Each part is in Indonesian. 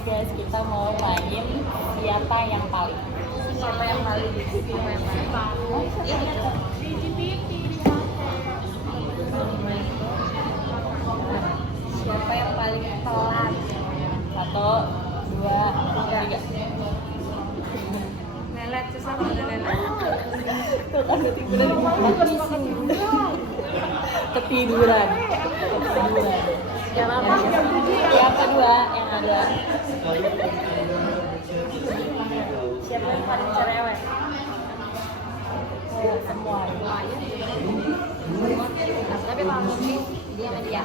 Hai guys, kita mau main siapa yang paling. Siapa yang paling? Siapa yang paling telat? 1, 2, 3. Lelet, susah banget lelet. Tuh kan ketiduran. Yang apa? Yang kedua yang ada. Siapa yang paling cerewet? Semua. Tapi kalau mungkin dia sama dia.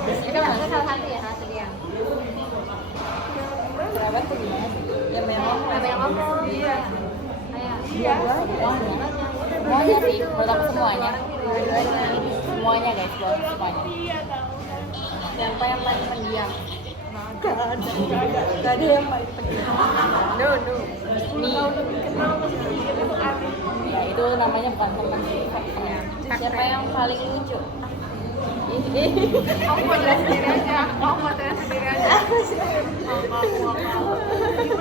Itu kan salah satu ya, salah satu dia. Cerewet tuh gimana sih? Ya memang ngomong dia. Iya, semuanya sih, menurut aku semuanya. Semuanya guys, semuanya. Siapa yang paling pendiam? Gak ada yang paling pendiam. No. Ya itu namanya bukan teman sih. Siapa yang paling lucu? Kamu mau jelas sendiri aja.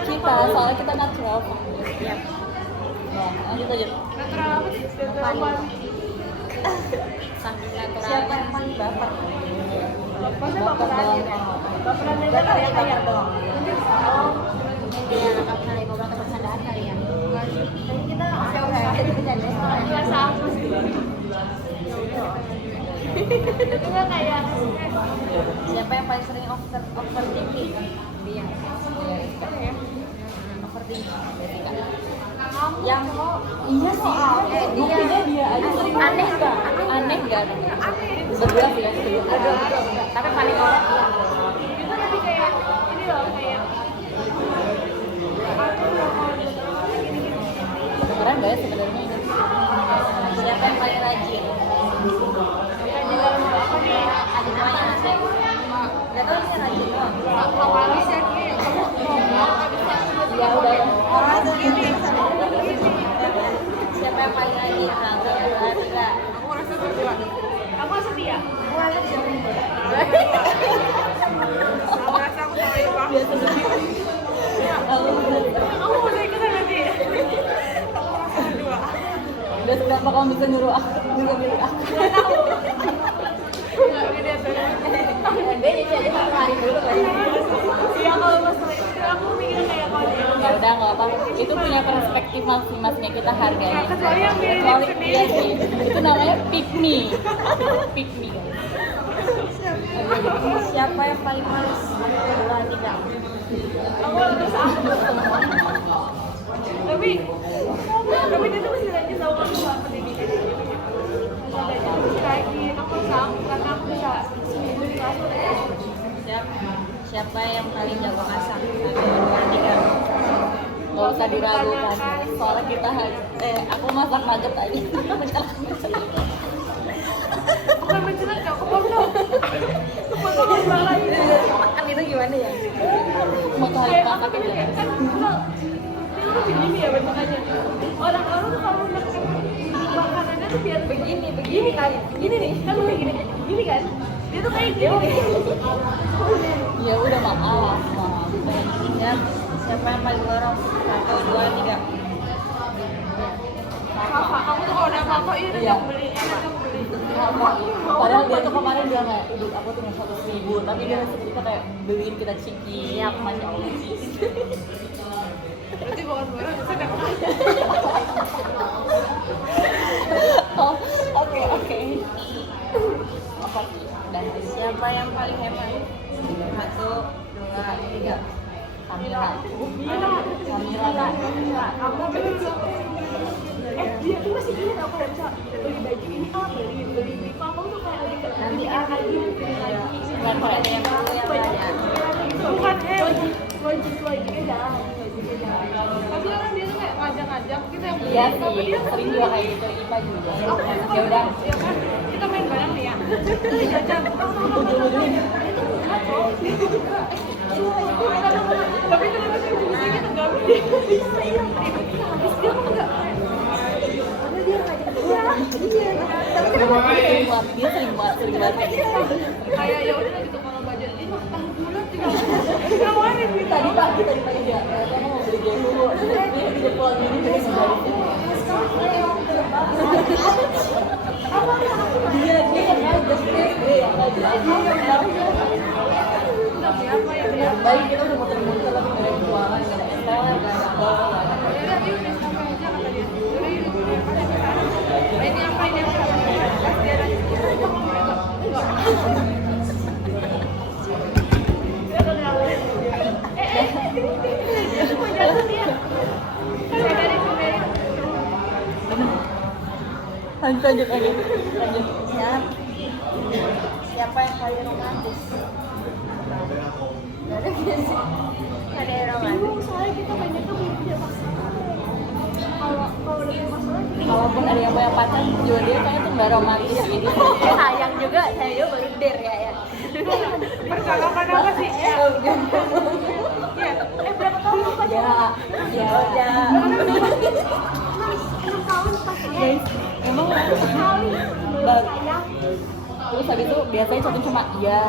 Kita, soalnya kita natural. Nah, lanjut aja. Natural apa sih? Saking natural. Siapa yang paling baper? Bapernya baperan aja. Baperan aja kali ya kayak. Mungkin dia akan kali beberapa bercandaan kali ya. Tapi kita jadi bercanda. Biasa aku sih. Itu kan kayak Siapa yang paling sering overthinking? Dia. Overthinking. Yang Iya sih. Buktinya dia aja sering. Aneh nggak? Aneh nggak? Sebelah ya. Aduh, tapi paling orang dia. itu tadi kayak ini loh kayak aku nggak mau gini-gini. Keren nggak ya sebenarnya ini? Siapa yang paling rajin? Ya di dalam apa nih? Ada namanya nggak sih? Gak tau sih rajin doang. Awalnya sih kamu ngomong abis itu Ya udah. Orang tuh gini. Siapa yang paling rajin? Satu, dua, tiga. aku rasa berdua. Kamu setia? Gua aja bisa berdua. Aku rasa aku tahu ya bang. Kamu mau ikutan nanti? Kamu rasa berdua. Udah seberapa kamu bisa nyuruh aku juga milih aku? Nggak beda tuh. Dia jadi aja satu hari dulu kan. Iya kalau masalah itu aku mikir kayak kalau dia Ya udah nggak apa. Itu punya perspektif masing-masing, kita hargai. kecuali yang mirip Kecuali sendiri. iya sih. Itu namanya pick me. Pick me. Siapa yang paling males? Satu, dua, tiga. Aku harus aku. Tapi dia tuh masih rajin tahu aku soal pendidikan gitu. Masih masih rajin. Aku tahu karena aku bisa seminggu di kelas. Siapa yang paling jago masak? Satu, dua, tiga. Nggak usah diragukan. Soalnya kita aku masak nugget aja. Bukan mencelat kak, aku potong. Potong marah ini. Makan itu gimana ya? Mau kali Kayak masak aku aja. kayak kan itu tuh begini ya bentukannya. Orang-orang tuh kalau neken makanannya tuh biar begini kan, gini nih, kan lu kayak gini kan. Dia tuh kayak gini nih. Ya udah maaf. Siapa yang paling boros? Satu, dua, tiga. Kakak, kamu tuh kalau udah apa-apa iya udah Iya. aku beli, Padahal dia tuh kemarin bilang kayak, "Duh, aku cuma 100.000," tapi dia kita kayak beliin kita ciki. Iya, Masya Allah. Berarti bukan boros, itu kan. Oh, oke. Apa sih? Dan Siapa yang paling hebat? Satu, dua, tiga. Kamila. Kamu dia tuh masih ingat aku yang bisa beli baju ini beli kamu tuh kayak lagi Nanti akan beli lagi. Bukan kalau ada yang perlu yang banyak. Bukan logiknya jangan. Tapi kan dia tuh kayak ngajak-ngajak kita yang beli. Iya Tapi sih, dia sering juga kayak gitu. Ipa juga. Ya udah. ya kan kita main bareng nih ya. Kita jajan. Ujung-ujungnya Itu enggak kok. Tapi kenapa sih ujung-ujungnya kita enggak bisa ya. Habis dia kok enggak. Padahal dia ngajak. Iya. Tapi kenapa dia sering banget. kayak ya udah gitu kalau budget ini tahun bulan juga tadi pagi dia kamu mau beli game dulu. Dia pulang ini beli sendiri. Dia kan aja sendiri ya baik kita udah muter-muter tapi nggak ada jualan nggak ada setelan nggak ada apa-apa. Lanjut. Siapa yang paling romantis? Gak ada gitu sih. Ada yang romantis. Soalnya kita banyak tuh beda kalau lebih masalah Kalaupun ada yang punya pacar juga dia kayaknya tuh nggak romantis gitu. Sayang juga, saya juga baru der ya. percakapan apa sih? Ya. Berapa tahun lu pacaran? Ya. 6 tahun pacaran. Emang Sekali. Bang. Sayang. Terus habis itu biasanya chatting cuma iya.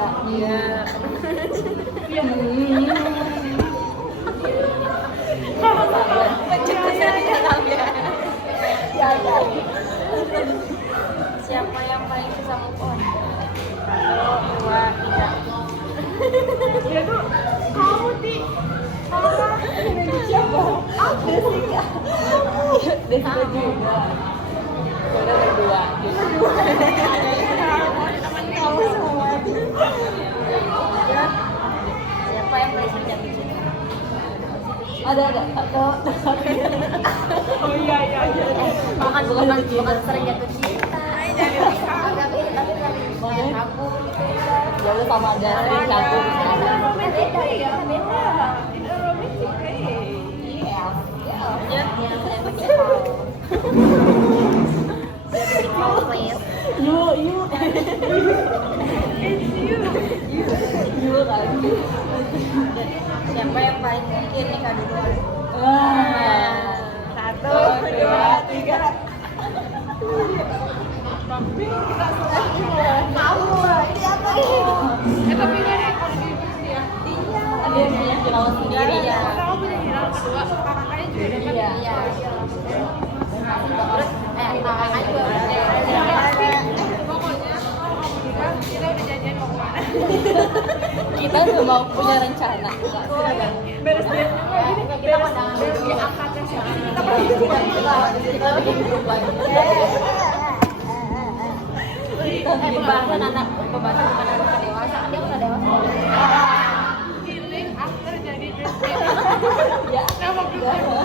Siapa yang paling susah move on? 1, 2, 3. Dia tuh kamu Ti. Siapa? Desika juga. Udah berdua. Kamu semua. Siapa yang paling sering jatuh cinta? Ada. Oh iya. Bukan sering jatuh cinta. Tapi aku Ya udah sama aja sering satu. Romantic ya. Beda. In a romantic way. You kan. Siapa yang paling mungkin nikah duluan? Wah. 1, 2, 3. Kamu ini apa ini? Tapi nggak ada kalau di ya. Ada yang punya kenalan sendiri ya. Kamu punya bilang kedua, kakaknya juga dapat. Iya. Terus kakak juga Pokoknya kalau kamu nikah, kita udah janjian mau kemana. Kita udah mau punya rencana. Beres dia. kita pandangan Beres dia akadnya sekarang. Kita pergi. kita bikin grup lagi. Pembahasan anak dewasa. Dia udah dewasa. Healing after jadi dresser. Ya. Nama grupnya.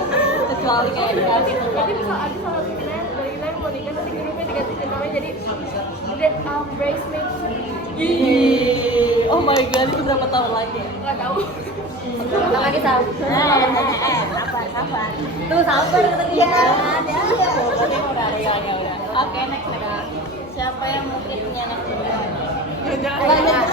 Kecuali kayak dikasih Jadi misal ada salah satu dari kita yang mau nikah nanti grupnya diganti namanya jadi bridesmaid. Oh my god, itu berapa tahun lagi ya? Nggak tahu. Kita lagi sabar. Sabar. Tuh sabar kata dia. Oke, udah. Oke, next. Siapa yang mungkin punya anak duluan? Jangan.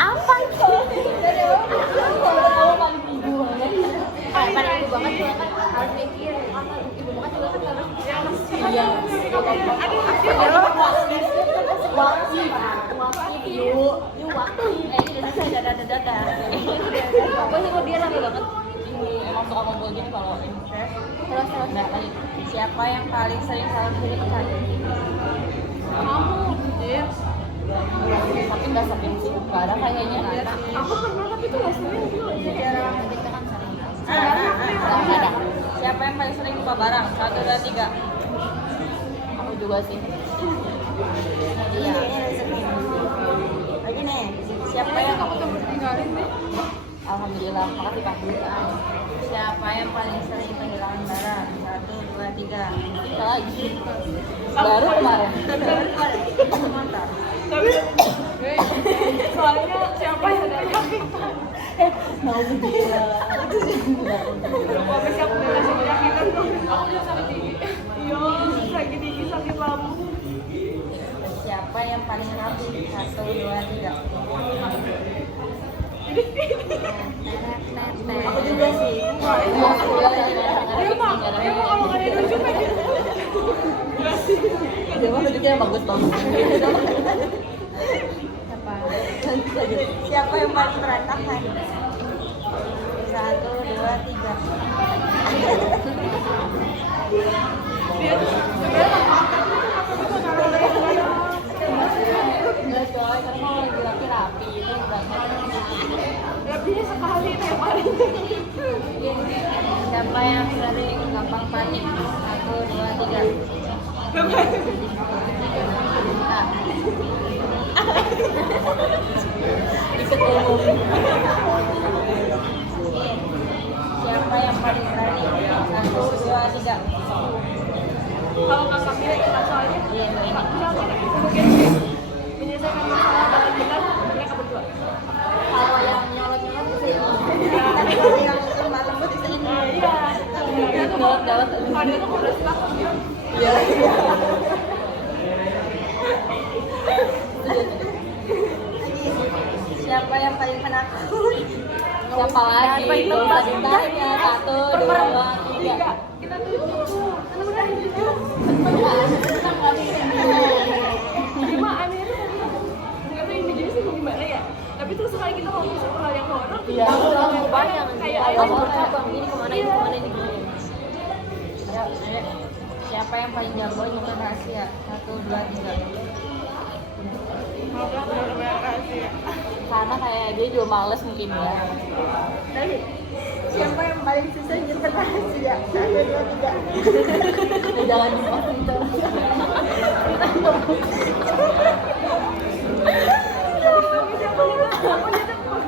Apa itu? Kalau paling ibu banget. Paling ibu banget juga kan harus mikir. Ibu banget juga kan harus Iya. Waktu yuk waktu. ini udah selesai dada. Pokoknya kalau dia rame banget. Ini emang suka ngumpul gini kalau ini. Terus Nah, lanjut. siapa yang paling sering salah pilih pacar? Kamu, Dir. Tapi nggak sering sih, nggak ada kayaknya. Aku pernah tapi itu nggak sering juga. Jadi orang kita kan sering. Nggak ada. Siapa yang paling sering lupa barang? 1, 2, 3. Aku juga sih. Iya. Lagi nih. Siapa yang Kamu tuh tinggalin deh. Alhamdulillah, makasih Pak. Siapa yang paling sering kehilangan barang? 1, 2, 3. Kita lagi. Baru kemarin. Mantap. Tapi, soalnya siapa yang penyakit? Mau gila. Habis aku udah ngasih penyakitan tuh. Aku udah sakit gigi. Iya, sakit gigi, sakit lambung. Siapa yang paling rapi? 1, 2, 3. Aku juga sih. Emang kalau nggak ada yang lucu kan Dia mah tunjuknya yang bagus dong. Siapa yang paling berantakan? 1, 2, 3. dia tuh sebenarnya Enggak coy, karena kalau lagi rapi itu berangkat. rapinya sekali tiap hari. Siapa yang sering gampang panik? 1, 2, 3. Ikut umum. Siapa yang paling berani? 1, 2, 3. Kalau kakak Mira kita soalnya kakak Mira mungkin menyelesaikan masalah dengan benar mereka berdua. Kalau yang nyolot-nyolot bisa ini. Tapi kalau yang lemah lembut bisa ini. Iya. Dia tuh kalau dia tuh udah stuck. Iya. Siapa yang paling penakut? Siapa lagi? Belum ditanya. 1, 2, 3. Kita tuh karena udah itu. Cuma aneh tuh nggak tahu ini jadi sih gimana ya. Tapi terus sekali kita ngomong satu hal yang horor, Iya. banyak kayak ayo Bang, ini kemana, ini kemana, ini kemana. Ya, siapa yang paling jago nyimpen rahasia? 1, 2, 3. Maaf benar-benar rahasia. Karena kayak dia juga males mungkin ya. Dari siapa yang paling susah nyimpen rahasia? 1, 2, 3. Jangan diposting terus.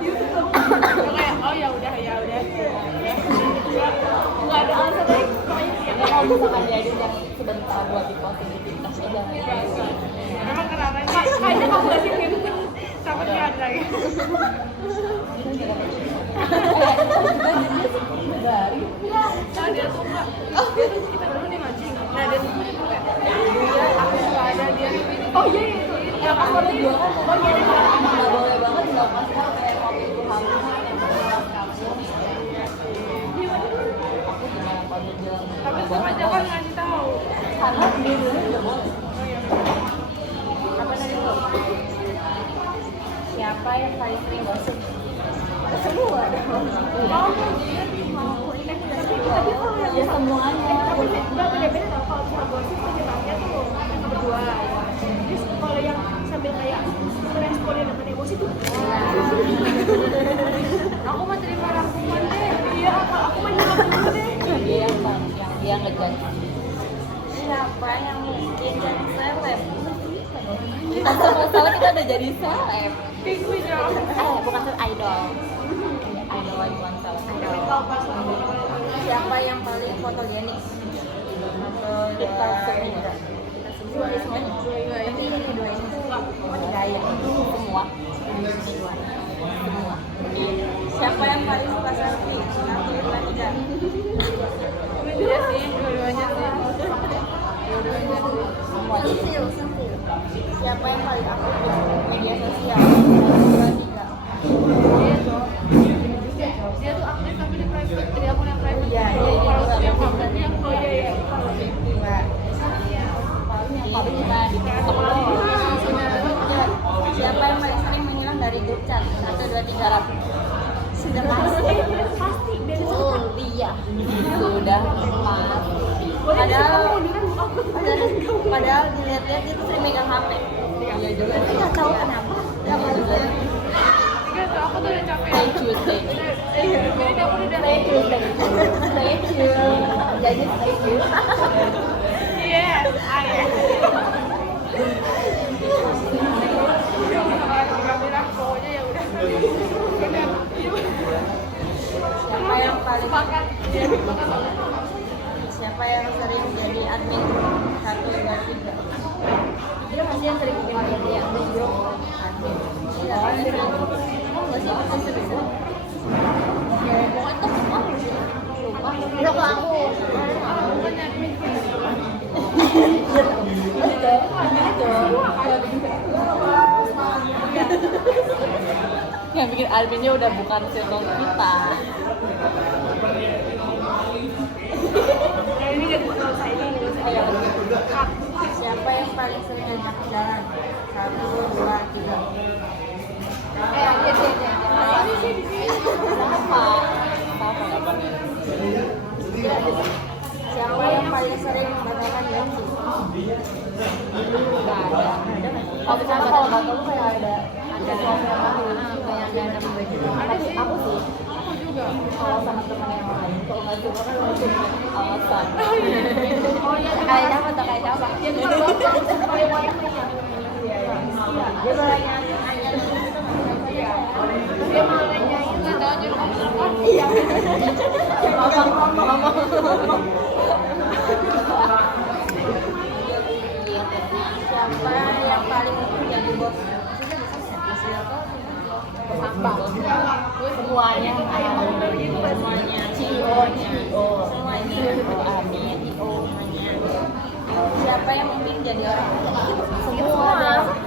Kayak oh ya udah nggak ada alasan lagi pokoknya siap. Ya kalau misalkan dia udah sebentar buat diposting di TikTok ya jangan. Emang kenapa kayaknya kamu lagi gitu sama dia ada lagi. Nah dia tuh nggak dia tuh kita dulu nih mancing. Nah dia tuh kayak dia aku nggak ada dia oh iya itu yang aku ada juga oh iya dia Nggak boleh banget nggak pasti kayak kopi itu halus yang keras kamu. Aku gimana kalau dia bilang tapi sengaja kan ngasih tahu. karena dia dulu nggak boleh. Apa tadi lo? Siapa yang paling sering gosip? Semua dong. Tapi kalau yang Ya semuanya. tapi nggak beda-beda tau kalau misalnya gosip penyebabnya tuh mereka berdua terus kalau yang sambil kayak meresponin dengan emosi tuh aku mah terima rangkuman deh iya aku mah jawab dulu deh Dia yang dia ngejudge. Siapa yang mungkin jadi seleb? Kita sama-sama kita udah jadi seleb. gue jawab Bukan seleb idol. Idol lagi bukan seleb. Siapa yang paling fotogenik? 1, 2, 3. Kita semua. Kita semua. Tapi ini dua ini. Gaya. Semua. Semua. Siapa yang paling suka selfie? 1, 2, 3. iya sih dua-duanya sih Semuanya. Sentil. Siapa yang paling aktif di media sosial? 1, 2, 3. dia tuh aktif tapi di private jadi akun yang private Iya, iya, iya. kalau yang public yang oh iya iya Dua. Iya. Paling kita di TikTok doang. Siapa yang paling sering menghilang dari grup chat? 1, 2, 3. Sudah pasti. pasti dari Oh iya. Sudah pasti. Padahal dilihat-lihat dia tuh sering megang HP. Iya juga. Tapi nggak tahu kenapa. Ya maksudnya. Tiga tuh aku tuh udah capek Stay Tuesday. jadi aku udah Stay Tuesday. Stay Tuesday. Jadi stay Tuesday. yes ayah pokoknya ya udah Siapa yang paling makan ya makan banget Siapa yang sering jadi admin? 1, 2, 3. Dia pasti yang sering bikin admin dia. Admin. Iya, admin. Oh, nggak sih? Pasti sering. Pokoknya tuh semua harus lupa. Lo kok aku? bukan admin Yang dibikin adminnya udah bukan circle kita. Nah ini jadi kalau saya ini saya. Siapa yang paling sering ajak jalan? 1, 2, 3. Iya. Ini sih di sini. Siapa yang paling sering menggunakan janji? Nggak ada. Kalau misalnya kalau nggak tahu kayak ada sesuatu yang baru, kayak ada yang baju. Tapi aku sih, Aku juga. kalau sama temen yang lain, kalau nggak suka kan langsung alasan. Oh iya. Kayak siapa tuh? Kayak siapa? Ya itu kalau paling wifi ya. Dia malah nyanyi Dia malah nanyain kita aja apa? Iya. Siapa yang paling jadi bos? Semuanya, Semuanya. CEO. Semuanya. amin. Siapa yang mungkin jadi orang? Semua.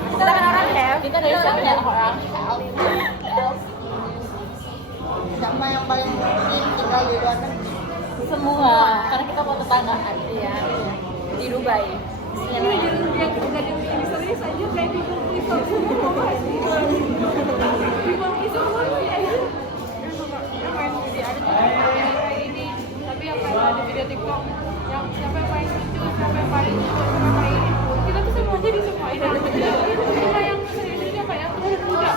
Kita kan orang help. Kita dari sana orang. Siapa yang paling mungkin tinggal di luar negeri? Semua, karena kita mau tetanggaan. Iya. Di Dubai. Ini yang jadi serius aja kayak people pleaser semua bahas gitu. People pleaser semua sih aja. Yang main di ada juga yang kayak ini. Tapi yang kayak di video TikTok yang siapa yang paling lucu, siapa yang paling lucu, siapa yang paling itu. Kita tuh semuanya disumpahin. Cuma yang serius itu apa ya? Muda.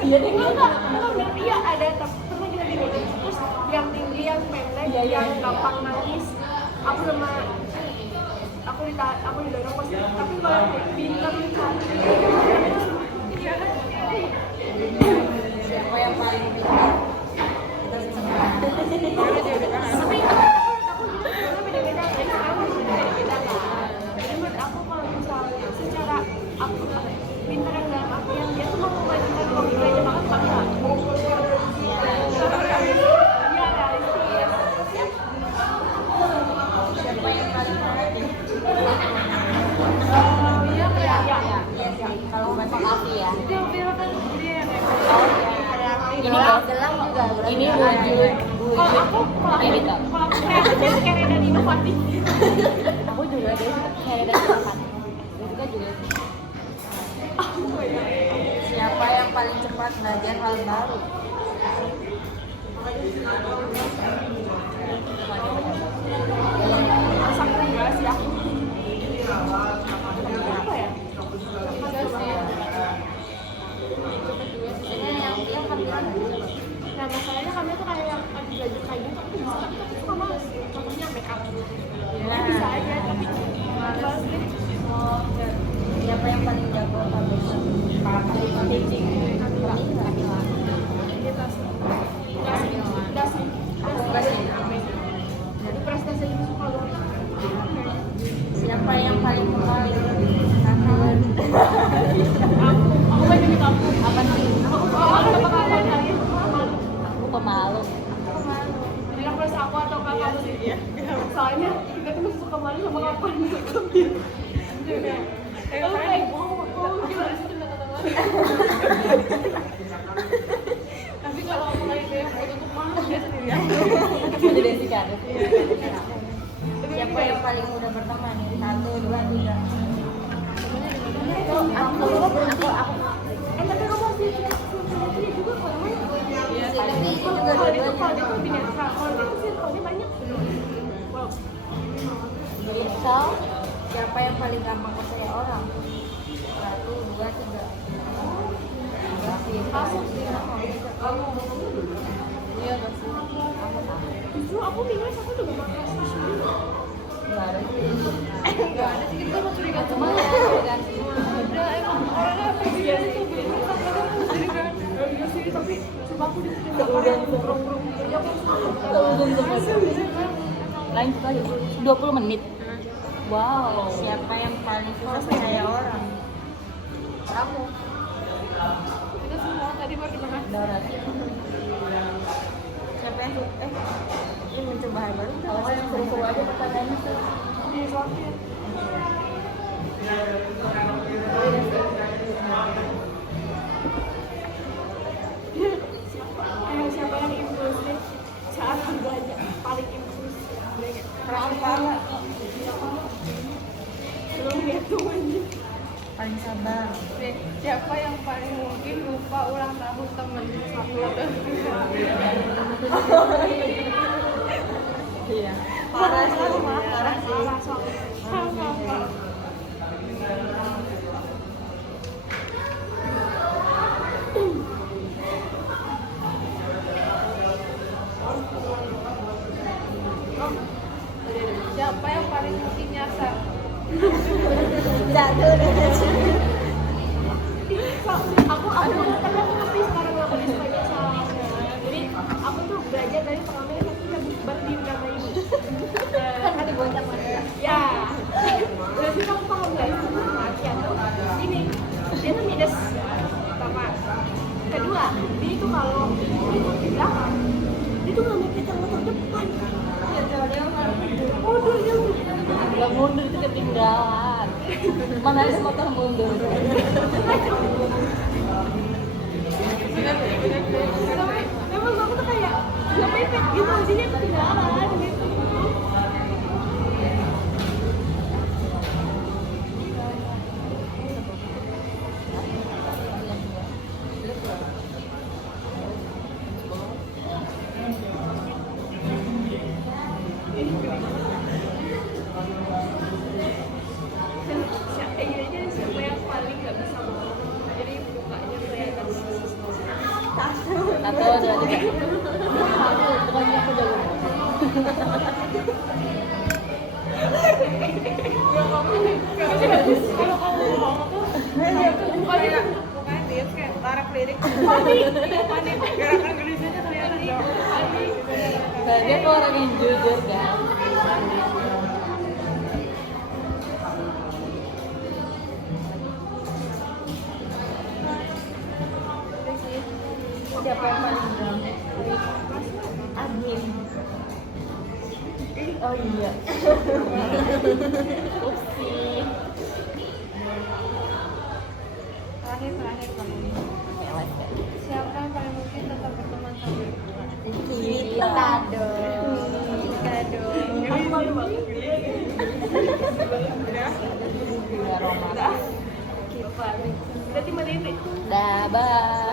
Iya deh. Enggak. Iya ada pernah kita di video. Terus yang tinggi, yang pendek, yang gampang nangis. Aku didorong pas tapi kalau bintang iya kan Siapa yang paling pintar? tapi aku juga beda-beda jadi aku beda-beda kan jadi menurut aku kalau misalnya secara aku pintar yang dalam artian dia tuh mau membandingkan logika aja banget bangga iya realistis Siapa yang paling perhatian? iya kayak Iya sih. Kalau bahasa Makasih ya. dia kan dia yang Oh iya. Ini guys, gelang juga. ini wujud. kalau Ini aku tuh. kalau aku kayak dan inovatif Aku juga deh, kayak dari depan. Jessica juga sih. Siapa yang paling cepat belajar hal baru? masak enggak sih aku apa ya Ini yang kamera nah masalahnya kami tuh kayak yang lagi belajar kayak gitu aku bisa tapi aku nggak males contohnya make up ya bisa aja tapi males deh Siapa yang paling jago publishing? kita sih udah sih jadi prestasi itu suka loh Siapa yang paling pemalu? Kakak. aku banyak kita aku Apa sih? apa kalian lagi Aku pemalu. jadi aku rasa aku atau kakak sih soalnya kita tuh masih suka malu sama kapan kayak gimana sih tengah-tengah tapi kalau aku lagi kayak foto tuh malu dia sendirian Jadi Jessica. Siapa yang paling mudah berteman? 1, 2, 3. Aku. tapi kamu masih juga kalau main Iya, tapi juga kalau dia dua-duanya. tuh lebih netral kalau dia sih kalau dia banyak wow Bisa. Siapa yang paling gampang percaya orang? 1, 2, 3. masuk sih kamu Iya, pasti. justru aku bingung aku juga pakai susu Enggak ada sih. nggak ada sih kita mau curiga Cuma semua ya, curigaan sih. udah emang orangnya biasa tuh biasa kadang curiga iya sih tapi coba aku di sini Seudon tuh. ya aku Seudon tuh. Lain sekali. 20 menit. Wow. Siapa yang paling susah percaya orang? kamu kita semua tadi baru dibahas Darat. Siapa yang ini mencoba hal baru? Kalau yang seru-seru aja pertanyaannya tuh. di suatu ya siapa yang impulsif saat berbelanja paling impulsif? Kenapa? Belum ngitung aja. Paling sabar. Nih, siapa yang paling mungkin lupa ulang tahun temen satu atau dua? Iya. Parah sih. Parah sih. Sama. Siapa yang paling mungkin nyasar? Jatuh deh. Aku tapi aku ngerti sekarang aku disukai salah. Jadi aku tuh belajar dari pengalaman yang kita berdiri karena ini. Kan tadi bocah mana? Ya. Berarti kamu paham guys? Makian tuh. Ini dia tuh minus pertama. Kedua, dia itu kalau ikut di belakang, dia tuh nggak mau pegang motor depan. Ya, coba dia malah Mundur dia. Gak mundur itu ketinggalan. Mana ada motor mundur. Memang aku tuh kayak nggak mepet gitu, jadinya ketinggalan gitu. Siapa yang paling nggak bisa bohong? Jadi mukanya kelihatan. Atau ada pokoknya aku udah lupa. Kalau kamu bohong tuh mukanya dia kayak tarik lirik. Panik. Gerakan gelisahnya kelihatan dong. Dia tuh orang yang jujur kan. siapa yang paling drama? Admin. Oh iya. Upsi. Terakhir kamu. Siapa yang paling mungkin tetap berteman sama Kita dong. Aku malu banget. Udah romantis. Berarti Mbak Titi. Dah, bye.